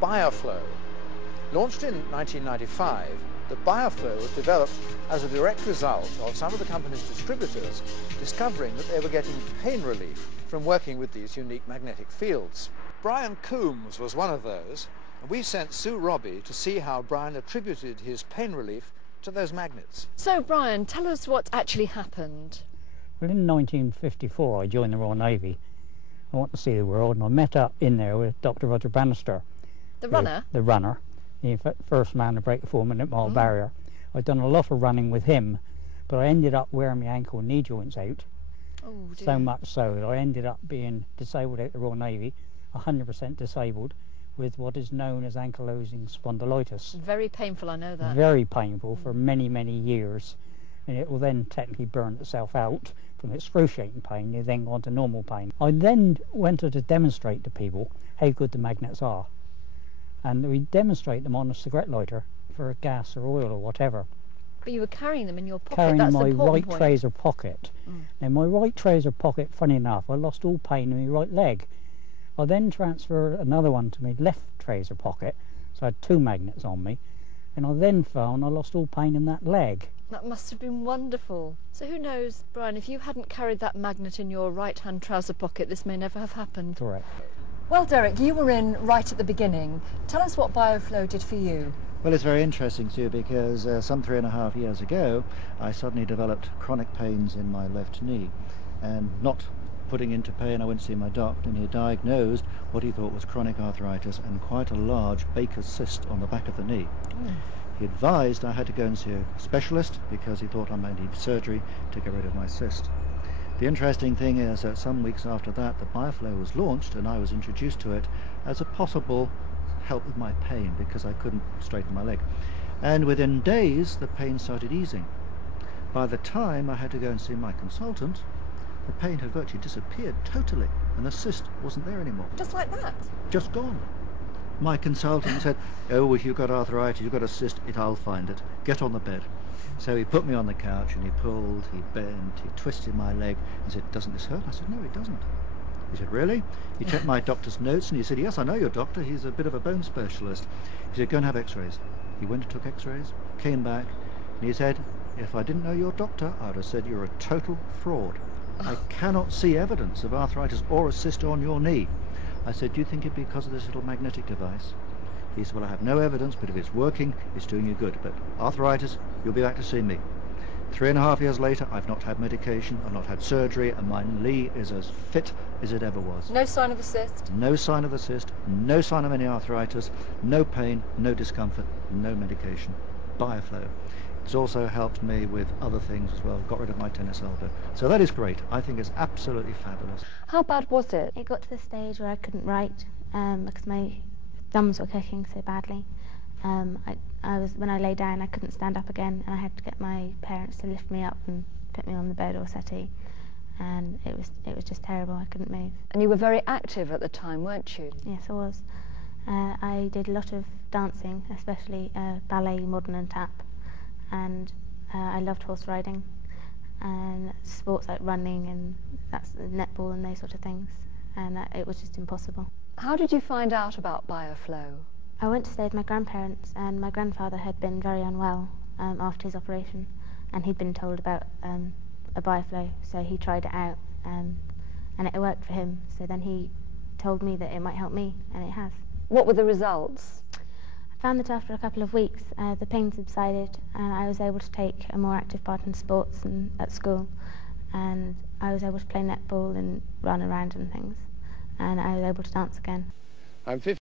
Bioflow. Launched in 1995, the Bioflow was developed as a direct result of some of the company's distributors discovering that they were getting pain relief from working with these unique magnetic fields. Brian Coombs was one of those, and we sent Sue Robbie to see how Brian attributed his pain relief to those magnets. So Brian, tell us what actually happened. Well, in 1954 I joined the Royal Navy. I wanted to see the world, and I met up in there with Dr. Roger Bannister. The runner? The runner. The first man to break the 4-minute mile barrier. I'd done a lot of running with him, but I ended up wearing my ankle and knee joints out. Oh, dear. So much so that I ended up being disabled out the Royal Navy, 100% disabled, with what is known as ankylosing spondylitis. Very painful, I know that. Very painful for many, many years. And it will then technically burn itself out from excruciating pain. You then go on to normal pain. I then went to demonstrate to people how good the magnets are. And we demonstrate them on a cigarette lighter for gas or oil or whatever. But you were carrying them in your pocket. Carrying That's my the important right point. trouser pocket. Now my right trouser pocket, funny enough, I lost all pain in my right leg. I then transferred another one to my left trouser pocket, so I had 2 magnets on me, and I then found I lost all pain in that leg. That must have been wonderful. So who knows, Brian, if you hadn't carried that magnet in your right-hand trouser pocket, this may never have happened. Correct. Well, Derek, you were in right at the beginning. Tell us what Bioflow did for you. Well, it's very interesting too, because some 3.5 years ago I suddenly developed chronic pains in my left knee, and not putting into pain I went to see my doctor, and he diagnosed what he thought was chronic arthritis and quite a large Baker's cyst on the back of the knee. He advised I had to go and see a specialist because he thought I might need surgery to get rid of my cyst. The interesting thing is that some weeks after that the Bioflow was launched, and I was introduced to it as a possible help with my pain because I couldn't straighten my leg. And within days the pain started easing. By the time I had to go and see my consultant, the pain had virtually disappeared totally, and the cyst wasn't there anymore. Just like that? Just gone. My consultant said, "Oh, if you've got arthritis, you've got a cyst, I'll find it. Get on the bed." So he put me on the couch and he pulled, he bent, he twisted my leg and said, "Doesn't this hurt?" I said, "No, it doesn't." He said, "Really?" He checked my doctor's notes and he said, "Yes, I know your doctor. He's a bit of a bone specialist." He said, "Go and have x-rays." He went and took x-rays, came back, and he said, "If I didn't know your doctor, I would have said you're a total fraud. I cannot see evidence of arthritis or a cyst on your knee." I said, "Do you think it's because of this little magnetic device?" He said, "Well, I have no evidence, but if it's working, it's doing you good. But arthritis, you'll be back to see me." 3.5 years later, I've not had medication, I've not had surgery, and my knee is as fit as it ever was. No sign of a cyst? No sign of the cyst, no sign of any arthritis, no pain, no discomfort, no medication. Bioflow. It's also helped me with other things as well, got rid of my tennis elbow. So that is great. I think it's absolutely fabulous. How bad was it? It got to the stage where I couldn't write because my thumbs were clicking so badly. When I lay down, I couldn't stand up again, and I had to get my parents to lift me up and put me on the bed or settee, and it was just terrible. I couldn't move. And you were very active at the time, weren't you? Yes, I was. I did a lot of dancing, especially ballet, modern and tap, and I loved horse riding and sports like running and that's netball and those sort of things, and it was just impossible. How did you find out about Bioflow? I went to stay with my grandparents, and my grandfather had been very unwell after his operation, and he'd been told about a Bioflow, so he tried it out, and it worked for him. So then he told me that it might help me, and it has. What were the results? I found that after a couple of weeks the pain subsided, and I was able to take a more active part in sports and at school, and I was able to play netball and run around and things, and I was able to dance again. I'm 50.